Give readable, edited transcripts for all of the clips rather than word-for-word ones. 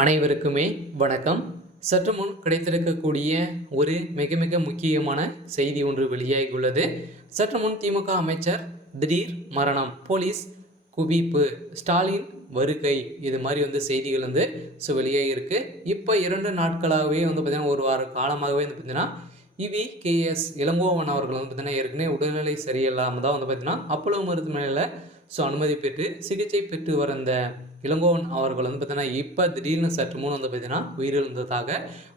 அனைவருக்குமே வணக்கம். சற்று முன் கிடைத்திருக்கக்கூடிய ஒரு மிக மிக முக்கியமான செய்தி ஒன்று வெளியாகியுள்ளது. சற்று முன் திமுக அமைச்சர் திடீர் மரணம், போலீஸ் குவிப்பு, ஸ்டாலின் வருகை, இது மாதிரி செய்திகள் வெளியாகியிருக்கு. இப்போ 2 நாட்களாகவே பார்த்தீங்கன்னா, ஒரு வார காலமாகவே பார்த்தீங்கன்னா இவி.கே.எஸ். இளங்கோவன் அவர்கள் பார்த்தீங்கன்னா ஏற்கனவே உடல்நிலை சரியில்லாமல் தான் பார்த்தீங்கன்னா அப்போலோ மருத்துவமனையில் அனுமதி பெற்று சிகிச்சை பெற்று வந்த இளங்கோவன் அவர்கள் பார்த்தீங்கன்னா இப்போ திடீர்னு சற்று முன் பார்த்தீங்கன்னா உயிரிழந்ததாக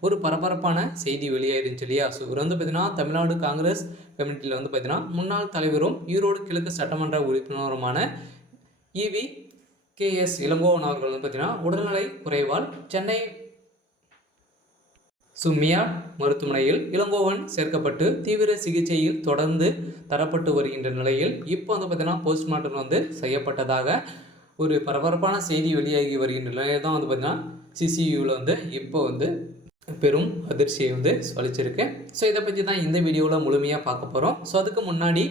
ஒரு பரபரப்பான செய்தி வெளியாயிருந்துச்சு இல்லையா. ஸோ இவர் பார்த்தீங்கன்னா தமிழ்நாடு காங்கிரஸ் கமிட்டியில் பார்த்தீங்கன்னா முன்னாள் தலைவரும் ஈரோடு கிழக்கு சட்டமன்ற உறுப்பினருமான இவி.கே.எஸ். இளங்கோவன் அவர்கள் பார்த்தீங்கன்னா உடல்நிலை குறைவால் சென்னை சுமியா மருத்துவமனையில் இளங்கோவன் சேர்க்கப்பட்டு தீவிர சிகிச்சையில் தொடர்ந்து தரப்பட்டு வருகின்ற நிலையில் இப்போ பார்த்தீங்கன்னா போஸ்ட்மார்ட்டம் செய்யப்பட்டதாக ஒரு பரபரப்பான செய்தி வெளியாகி வருகின்ற நிலையில் தான் பார்த்தீங்கன்னா சிசியூவில் இப்போ பெரும் அதிர்ச்சியை அளிச்சிருக்கு. ஸோ இதை பற்றி தான் இந்த வீடியோவில் முழுமையாக பார்க்க போகிறோம். ஸோ அதுக்கு முன்னாடி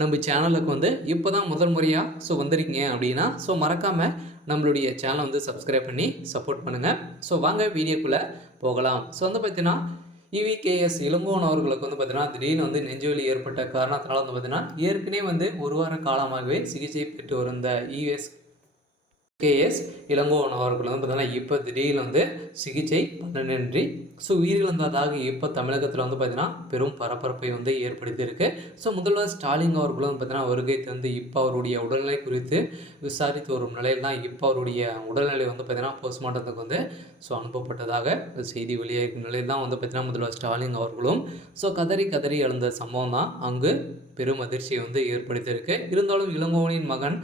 நம்ம சேனலுக்கு இப்போ தான் முதல் முறையாக வந்திருக்கீங்க அப்படின்னா மறக்காமல் நம்மளுடைய சேனலை சப்ஸ்கிரைப் பண்ணி சப்போர்ட் பண்ணுங்கள். ஸோ வாங்க வீடியோக்குள்ளே போகலாம். ஸோ பார்த்தீங்கன்னா இவி.கே.எஸ். இளங்கோவன் அவர்களுக்கு பார்த்தீங்கன்னா திடீர்னு நெஞ்சுவலி ஏற்பட்ட காரணத்தினால பார்த்தீங்கன்னா ஏற்கனவே ஒரு வார காலமாகவே சிகிச்சை பெற்று வந்த இஎஸ்.கே.எஸ். இளங்கோவன் அவர்கள் பார்த்தீங்கன்னா இப்போ திடீர்னு சிகிச்சை பலனின்றி உயிரிழந்ததாக இப்போ தமிழகத்தில் பார்த்தீங்கன்னா பெரும் பரபரப்பை ஏற்படுத்தியிருக்கு. முதல்வர் ஸ்டாலின் அவர்களும் பார்த்தீங்கன்னா வருகை தந்து இப்போ அவருடைய உடல்நிலை குறித்து விசாரித்து வரும் நிலையில் தான் இப்போ அவருடைய உடல்நிலை பார்த்தீங்கன்னா போஸ்ட்மார்ட்டத்துக்கு அனுப்பப்பட்டதாக செய்தி வெளியாகும் நிலையில் தான் பார்த்தீங்கன்னா முதல்வர் ஸ்டாலின் அவர்களும் கதறி கதறி எழுந்த சம்பவம் தான் அங்கு பெரும் அதிர்ச்சியை ஏற்படுத்தியிருக்கு. இருந்தாலும் இளங்கோவனின் மகன்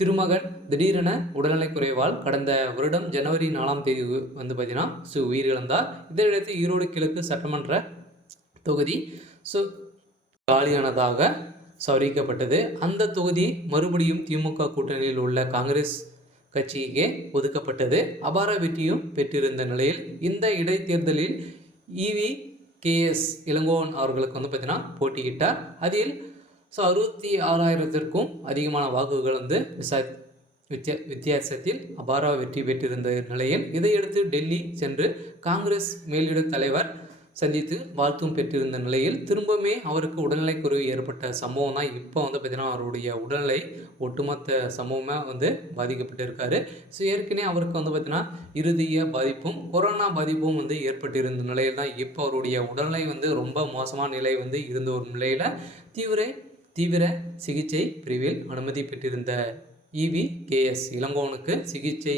திருமகன் திடீரென உடல்நிலை குறைவால் கடந்த வருடம் ஜனவரி 4ஆம் தேதி பார்த்தீங்கன்னா உயிரிழந்தார். இதையடுத்து ஈரோடு கிழக்கு சட்டமன்ற தொகுதி காலியானதாக அறிவிக்கப்பட்டது. அந்த தொகுதி மறுபடியும் திமுக கூட்டணியில் உள்ள காங்கிரஸ் கட்சிக்கே ஒதுக்கப்பட்டது. அபார வெற்றியும் பெற்றிருந்த நிலையில் இந்த இடைத்தேர்தலில் இவி.கே.எஸ். இளங்கோவன் அவர்களுக்கு பார்த்தீங்கன்னா போட்டியிட்டார். அதில் 66,000த்திற்கும் அதிகமான வாக்குகள் வித்தியாசத்தில் அபார வெற்றி பெற்றிருந்த நிலையில் இதையடுத்து டெல்லி சென்று காங்கிரஸ் மேலிட தலைவர் சந்தித்து வாழ்த்தும் பெற்றிருந்த நிலையில் திரும்பவுமே அவருக்கு உடல்நிலை குறைவு ஏற்பட்ட சம்பவம் தான் இப்போ பார்த்தீங்கன்னா அவருடைய உடல்நிலை ஒட்டுமொத்த சம்பவமாக பாதிக்கப்பட்டிருக்காரு. ஏற்கனவே அவருக்கு பார்த்தீங்கன்னா இருதய பாதிப்பும் கொரோனா பாதிப்பும் ஏற்பட்டிருந்த நிலையில் தான் இப்போ அவருடைய உடல்நிலை ரொம்ப மோசமான நிலை இருந்த ஒரு நிலையில் தீவிர சிகிச்சை பிரிவில் அனுமதி பெற்றிருந்த இவி.கே.எஸ். இளங்கோவனுக்கு சிகிச்சை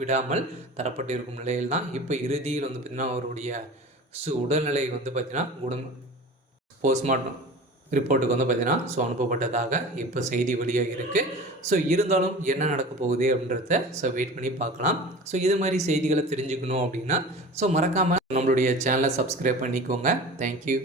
விடாமல் தரப்பட்டிருக்கும் நிலையில் தான் இப்போ இறுதியில் பார்த்திங்கன்னா அவருடைய உடல்நிலை பார்த்திங்கன்னா போஸ்ட்மார்ட்டம் ரிப்போர்ட்டுக்கு பார்த்திங்கன்னா அனுப்பப்பட்டதாக இப்போ செய்தி வெளியாக இருக்குது. இருந்தாலும் என்ன நடக்க போகுது அப்படின்றத வெயிட் பண்ணி பார்க்கலாம். இது மாதிரி செய்திகளை தெரிஞ்சுக்கணும் அப்படின்னா மறக்காமல் நம்மளுடைய சேனலை சப்ஸ்கிரைப் பண்ணிக்கோங்க. தேங்க்யூ.